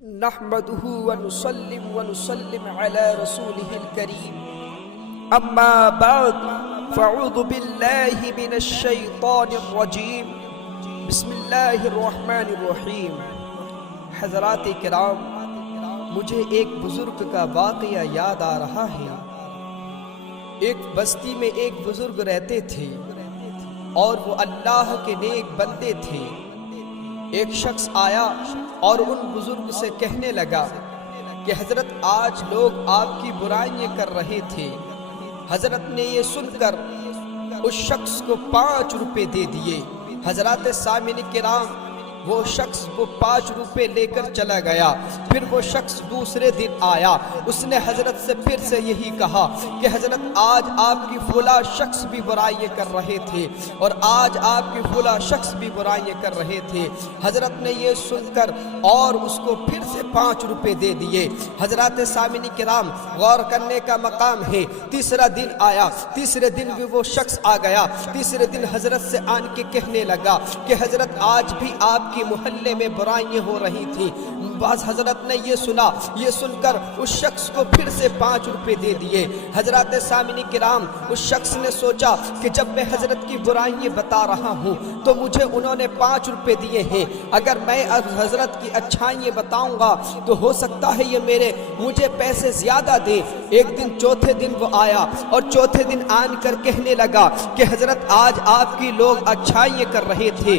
نحمده ونسلم على رسوله الكريم اما بعد فاعوذ بالله من الشیطان الرجیم بسم اللہ الرحمن الرحیم۔ حضرات کرام، مجھے ایک بزرگ کا واقعہ یاد آ رہا ہے۔ ایک بستی میں ایک بزرگ رہتے تھے اور وہ اللہ کے نیک بندے تھے۔ ایک شخص آیا اور ان بزرگ سے کہنے لگا کہ حضرت آج لوگ آپ کی برائیاں کر رہے تھے۔ حضرت نے یہ سن کر اس شخص کو 5 روپے دے دیے۔ حضرات سامعین کرام، وہ شخص وہ 5 روپے لے کر چلا گیا۔ پھر وہ شخص دوسرے دن آیا، اس نے حضرت سے پھر سے یہی کہا کہ حضرت آج آپ کی فلاں شخص بھی برائیاں کر رہے تھے اور آج آپ کی فلاں شخص بھی برائیاں کر رہے تھے۔ حضرت نے یہ سن کر اور اس کو پھر سے 5 روپے دے دیے۔ حضرات سامعین کرام، غور کرنے کا مقام ہے۔ تیسرا دن آیا، تیسرے دن بھی وہ شخص آ گیا۔ تیسرے دن حضرت سے آن کے کہنے لگا کہ حضرت آج بھی آپ کی محلے میں برائیاں ہو رہی تھی۔ بعض حضرت نے یہ سنا، یہ سن کر اس شخص کو پھر سے 5 روپے دے دیے۔ حضرات سامعین کرام، اس شخص نے سوچا کہ جب میں حضرت کی برائیاں بتا رہا ہوں تو مجھے انہوں نے 5 روپے دیے ہیں، اگر میں حضرت کی اچھائیاں بتاؤں گا تو ہو سکتا ہے یہ مجھے پیسے زیادہ دے۔ ایک دن چوتھے دن وہ آیا اور چوتھے دن آن کر کہنے لگا کہ حضرت آج آپ کی لوگ اچھائیاں کر رہے تھے،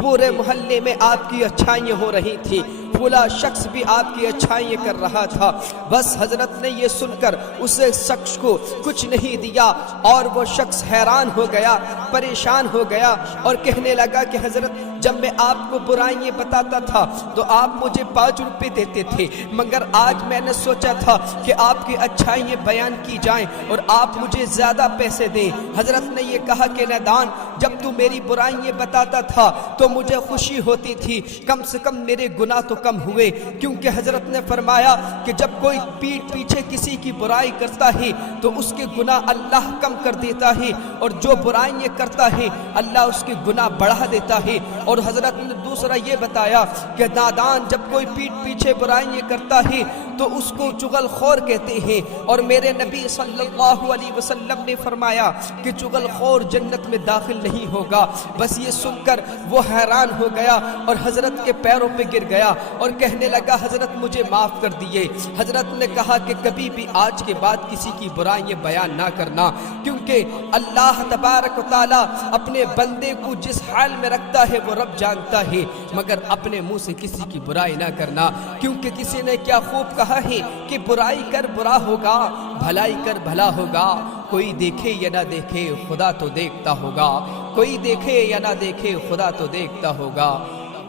پورے محلے میں آپ کی اچھائیاں ہو رہی تھی، فلاں شخص بھی آپ کی اچھائیاں کر رہا تھا۔ بس حضرت نے یہ سن کر اس شخص کو کچھ نہیں دیا اور وہ شخص حیران ہو گیا، پریشان ہو گیا اور کہنے لگا کہ حضرت جب میں آپ کو برائیاں بتاتا تھا تو آپ مجھے 5 روپے دیتے تھے، مگر آج میں نے سوچا تھا کہ آپ کی اچھائیاں بیان کی جائیں اور آپ مجھے زیادہ پیسے دیں۔ حضرت نے یہ کہا کہ نادان، جب تو میری برائیاں بتاتا تھا تو مجھے خوشی ہوتی تھی، کم سے کم میرے گناہ تو کم ہوئے، کیونکہ حضرت نے فرمایا کہ جب کوئی پیٹھ پیچھے کسی کی برائی کرتا ہے تو اس کے گناہ اللہ کم کر دیتا ہے، اور جو برائیاں کرتا ہے اللہ اس کے گناہ بڑھا دیتا ہے۔ اور حضرت نے دوسرا یہ بتایا کہ نادان، جب کوئی پیٹھ پیچھے برائیاں کرتا ہے تو اس کو چغل خور کہتے ہیں، اور میرے نبی صلی اللہ علیہ وسلم نے فرمایا کہ چغل خور جنت میں داخل نہیں ہوگا۔ بس یہ سن کر وہ حیران ہو گیا اور حضرت کے پیروں پہ گر گیا اور کہنے لگا حضرت مجھے معاف کر دیے۔ حضرت نے کہا کہ کبھی بھی آج کے بعد کسی کی برائیاں بیان نہ کرنا، کیونکہ اللہ تبارک و تعالی اپنے بندے کو جس حال میں رکھتا ہے وہ رب جانتا ہے، مگر اپنے منہ سے کسی کی برائی نہ کرنا، کیونکہ کسی نے کیا خوب کہا ہے کہ برائی کر برا ہوگا، بھلائی کر بھلا ہوگا، کوئی دیکھے یا نہ دیکھے خدا تو دیکھتا ہوگا، کوئی دیکھے یا نہ دیکھے خدا تو دیکھتا ہوگا۔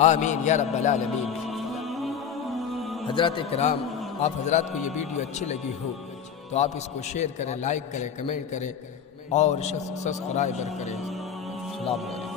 آمین یا رب العالمین۔ حضرات کرام، آپ حضرات کو یہ ویڈیو اچھی لگی ہو تو آپ اس کو شیئر کریں، لائک کریں، کمنٹ کریں اور سبسکرائب کریں۔ السلام علیکم۔